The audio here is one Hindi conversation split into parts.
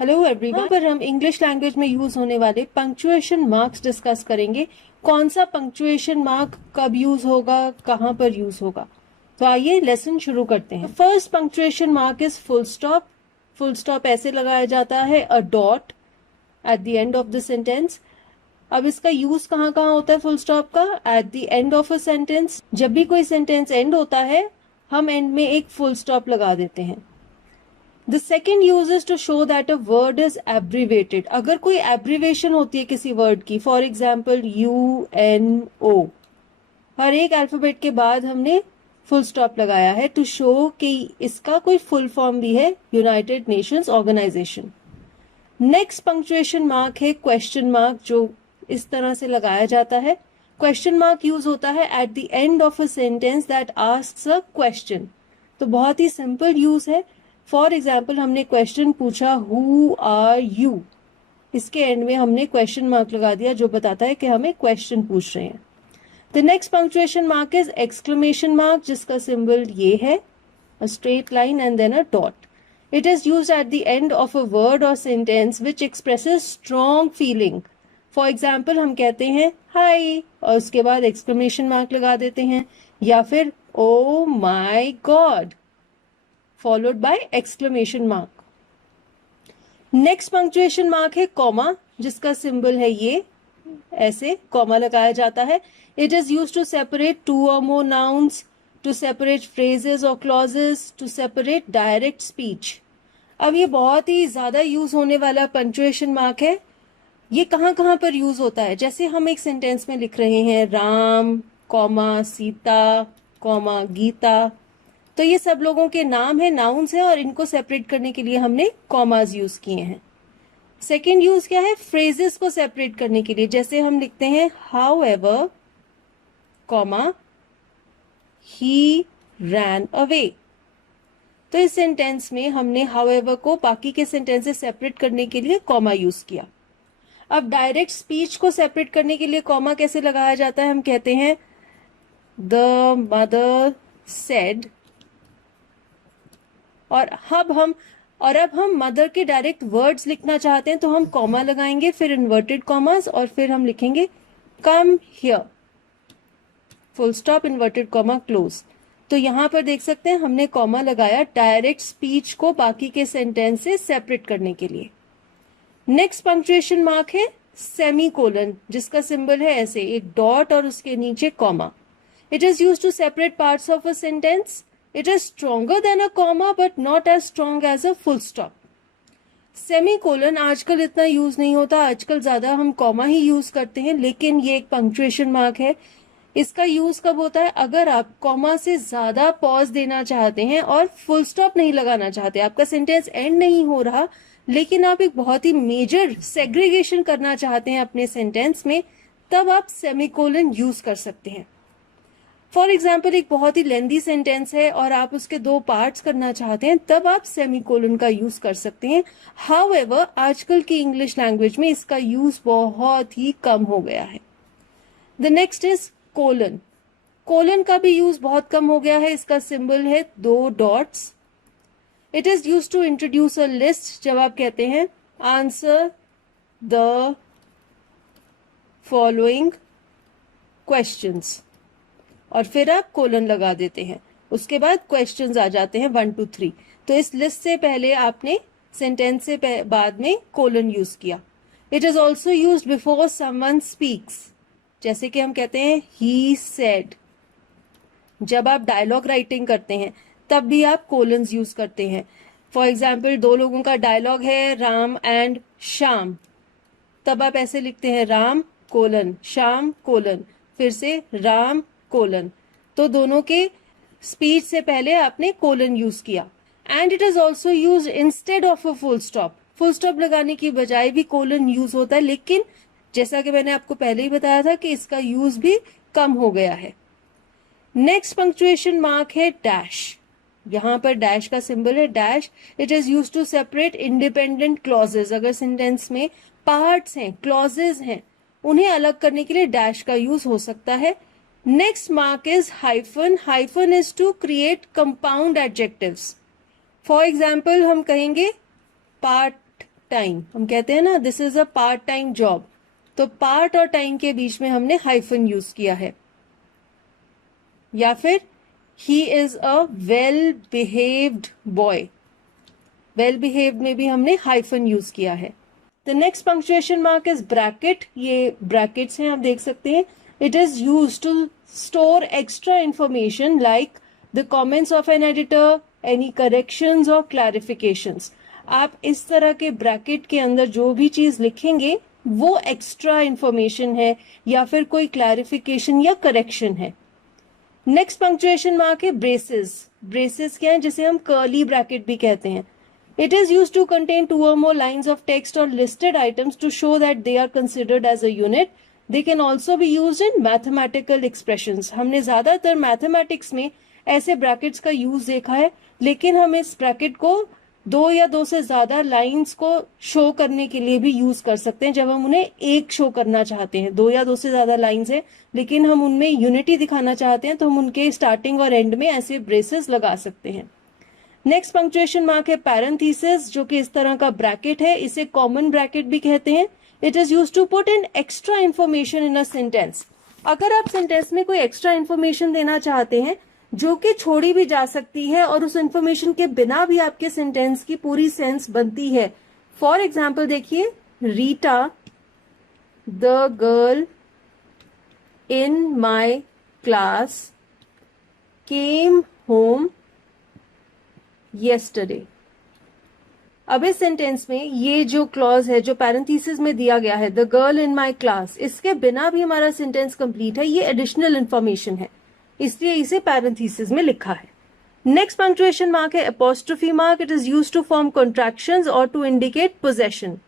हेलो एवरीवन, पर हम इंग्लिश लैंग्वेज में यूज होने वाले पंक्चुएशन मार्क्स डिस्कस करेंगे। कौन सा पंक्चुएशन मार्क कब यूज होगा, कहाँ पर यूज होगा। तो आइए लेसन शुरू करते हैं। First punctuation mark is full stop. Full stop ऐसे लगाया जाता है, a dot eight the end of the sentence. अब इसका यूज कहाँ कहाँ होता है फुल स्टॉप का? Eight the end of a sentence. जब भी कोई सेंटेंस एंड होता है हम एंड में एक फुल स्टॉप लगा देते हैं। The second use is to show that a word is abbreviated. अगर कोई abbreviation होती है किसी word की, for example UNO, हर एक अल्फाबेट के बाद हमने फुल स्टॉप लगाया है टू शो कि इसका कोई फुल फॉर्म भी है, United Nations Organisation. Next punctuation mark है क्वेश्चन मार्क, जो इस तरह से लगाया जाता है। क्वेश्चन मार्क यूज होता है eight the end of a sentence that asks a question. तो बहुत ही सिंपल यूज है। फॉर एग्जाम्पल हमने क्वेश्चन पूछा हु आर यू, इसके एंड में हमने क्वेश्चन मार्क लगा दिया जो बताता है कि हमें क्वेश्चन पूछ रहे हैं। The next punctuation mark is exclamation mark, जिसका सिंबल ये है, a straight line and then a dot. It is used at the end of a word or sentence which expresses strong feeling. For example हम कहते हैं हाई और उसके बाद एक्सक्लेमेशन मार्क लगा देते हैं, या फिर oh my god followed by exclamation mark. Next punctuation mark है कॉमा, जिसका सिंबल है ये, ऐसे कॉमा लगाया जाता है। It is used to separate two or more nouns, to separate phrases or clauses, to separate direct speech. अब ये बहुत ही ज्यादा यूज होने वाला पंक्चुएशन मार्क है। ये कहाँ कहाँ पर यूज होता है? जैसे हम एक सेंटेंस में लिख रहे हैं राम कॉमा सीता कॉमा गीता, तो ये सब लोगों के नाम है, नाउन्स है, और इनको सेपरेट करने के लिए हमने कॉमास यूज किए हैं। सेकेंड यूज क्या है? फ्रेजेस को सेपरेट करने के लिए। जैसे हम लिखते हैं how ever comma he ran away, तो इस सेंटेंस में हमने हाउ एवर को बाकी के सेंटेंस से सेपरेट करने के लिए कॉमा यूज किया। अब डायरेक्ट स्पीच को सेपरेट करने के लिए कॉमा कैसे लगाया जाता है? हम कहते हैं द मदर सेड, और अब हम मदर के डायरेक्ट वर्ड्स लिखना चाहते हैं तो हम कॉमा लगाएंगे, फिर इन्वर्टेड कॉमास, और फिर हम लिखेंगे come here, full stop, inverted comma, close. तो यहां पर देख सकते हैं हमने कॉमा लगाया डायरेक्ट स्पीच को बाकी के सेंटेंस से सेपरेट करने के लिए। नेक्स्ट पंक्चुएशन मार्क है सेमीकोलन, जिसका सिंबल है ऐसे, एक डॉट और उसके नीचे comma. It is used to separate parts of a sentence. It is stronger than a comma but not as strong as a full stop. Semicolon आजकल इतना यूज नहीं होता, आजकल ज्यादा हम कॉमा ही यूज करते हैं, लेकिन ये एक पंक्चुएशन मार्क है। इसका यूज कब होता है? अगर आप कॉमा से ज्यादा पॉज देना चाहते हैं और फुल स्टॉप नहीं लगाना चाहते, आपका सेंटेंस एंड नहीं हो रहा, लेकिन आप एक बहुत ही मेजर सेग्रीगेशन करना चाहते हैं अपने सेंटेंस में, तब आप सेमीकोलन यूज कर सकते हैं। फॉर एग्जाम्पल एक बहुत ही लेंदी सेंटेंस है और आप उसके दो पार्ट्स करना चाहते हैं, तब आप सेमीकोलन का यूज कर सकते हैं। हाउएवर आजकल की इंग्लिश लैंग्वेज में इसका यूज बहुत ही कम हो गया है। The next is colon. Colon का भी यूज बहुत कम हो गया है। इसका सिंबल है दो dots. It is use to introduce a list. जब आप कहते हैं आंसर द फॉलोइंग क्वेश्चंस, और फिर आप कोलन लगा देते हैं, उसके बाद क्वेश्चंस आ जाते हैं 1 2 3। तो इस लिस्ट से पहले आपने सेंटेंस से बाद में कोलन यूज किया। It is also use before someone speaks, जैसे कि हम कहते हैं ही सेड। जब आप डायलॉग राइटिंग करते हैं तब भी आप कोलन्स यूज करते हैं। फॉर एग्जाम्पल दो लोगों का डायलॉग है राम एंड श्याम, तब आप ऐसे लिखते हैं राम कोलन श्याम कोलन, फिर से राम कोलन। तो दोनों के स्पीच से पहले आपने कोलन यूज किया। And it is also use instead of a full stop. Full stop लगाने की बजाय भी कोलन यूज होता है, लेकिन जैसा कि मैंने आपको पहले ही बताया था कि इसका यूज भी कम हो गया है। नेक्स्ट पंक्चुएशन मार्क है डैश। यहां पर डैश का सिंबल है dash. It is use to separate independent clauses. अगर सेंटेंस में पार्ट्स हैं, क्लॉजेज हैं, उन्हें अलग करने के लिए डैश का यूज हो सकता है। Next mark is hyphen. Hyphen is to create compound adjectives. For example, हम कहेंगे part टाइम, हम कहते हैं ना this is a part time job, तो पार्ट और टाइम के बीच में हमने हाइफन यूज किया है। या फिर he is a well behaved boy, well behaved में भी हमने हाइफन यूज किया है। The next punctuation mark is bracket, ये ब्रैकेट्स हैं आप देख सकते हैं। It is use to store extra information like the comments of an editor, any corrections और क्लैरिफिकेशंस। आप इस तरह के ब्रैकेट के अंदर जो भी चीज लिखेंगे वो एक्स्ट्रा इंफॉर्मेशन है या फिर कोई क्लैरिफिकेशन या करेक्शन है। नेक्स्ट पंक्चुएशन मार्क है ब्रेसेस। ब्रेसेस क्या है, जिसे हम कर्ली ब्रैकेट भी कहते हैं। It is used to contain 2 or more lines of text or listed items to show that they are considered as a unit. They can also be used in mathematical expressions. हमने ज्यादातर मैथमेटिक्स में ऐसे ब्रैकेट्स का यूज देखा है, लेकिन हम इस ब्रैकेट को 2 या 2 से ज्यादा लाइंस को शो करने के लिए भी यूज कर सकते हैं। जब हम उन्हें एक शो करना चाहते हैं, 2 या 2 से ज्यादा लाइंस है लेकिन हम उनमें यूनिटी दिखाना चाहते हैं, तो हम उनके स्टार्टिंग और एंड में ऐसे ब्रेसेस लगा सकते हैं। नेक्स्ट पंक्चुएशन मार्क है पैरेंथेसिस, जो कि इस तरह का ब्रैकेट है, इसे कॉमन ब्रैकेट भी कहते हैं। It is used to put in extra information in a sentence. अगर आप सेंटेंस में कोई एक्स्ट्रा इन्फॉर्मेशन देना चाहते हैं जो कि छोड़ी भी जा सकती है और उस इन्फॉर्मेशन के बिना भी आपके सेंटेंस की पूरी सेंस बनती है। फॉर एग्जाम्पल देखिए, Rita the girl in my class came home yesterday। अब इस सेंटेंस में ये जो क्लॉज है जो पैरेंथेसिस में दिया गया है, the girl in my class, इसके बिना भी हमारा सेंटेंस कंप्लीट है। ये एडिशनल इंफॉर्मेशन है, इसलिए इसे पैरेंथेसिस में लिखा है। नेक्स्ट पंक्चुएशन मार्क है apostrophe mark. It is used to form contractions और टू इंडिकेट पोजेशन।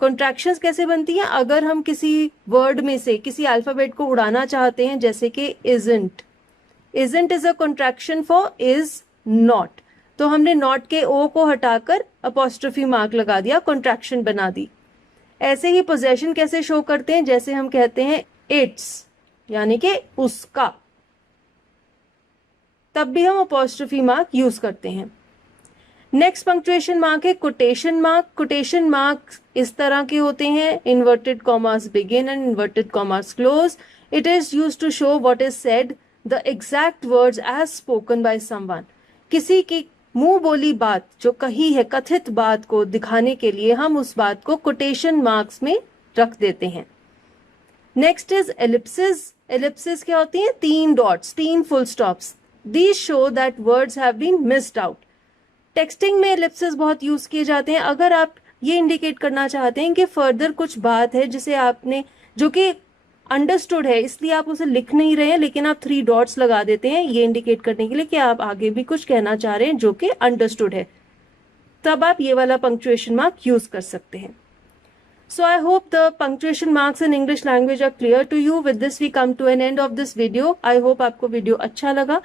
कॉन्ट्रैक्शंस कैसे बनती हैं, अगर हम किसी वर्ड में से किसी अल्फाबेट को उड़ाना चाहते हैं, जैसे कि isn't, isn't is a contraction for is not, तो हमने नॉट के ओ को हटाकर अपोस्ट्रोफी मार्क लगा दिया, कॉन्ट्रैक्शन बना दी। ऐसे ही पोजेशन कैसे शो करते हैं, जैसे हम कहते हैं इट्स, यानी कि उसका, तब भी हम अपोस्ट्रोफी मार्क यूज करते हैं। नेक्स्ट पंक्चुएशन मार्क है कोटेशन मार्क। कोटेशन मार्क इस तरह के होते हैं, inverted commas begin and inverted commas close. It is used to show what is said, the exact words as spoken by someone. किसी की मुंह बोली बात जो कही है, कथित बात को दिखाने के लिए हम उस बात को कोटेशन मार्क्स में रख देते हैं। Next is Ellipsis. एलिप्सिस क्या होती है, 3 dots, 3 full stops. These show that words have been missed out. Texting में एलिप्सिस बहुत यूज किए जाते हैं। अगर आप ये इंडिकेट करना चाहते हैं कि फर्दर कुछ बात है जिसे आपने, जो कि अंडरस्टूड है, इसलिए आप उसे लिख नहीं रहे हैं, लेकिन आप 3 डॉट्स लगा देते हैं ये इंडिकेट करने के लिए कि आप आगे भी कुछ कहना चाह रहे हैं जो कि अंडरस्टूड है, तब आप ये वाला पंक्चुएशन मार्क यूज कर सकते हैं। So I hope the punctuation marks in English language are clear to you. With this we come to an end of this video. I hope आपको वीडियो अच्छा लगा।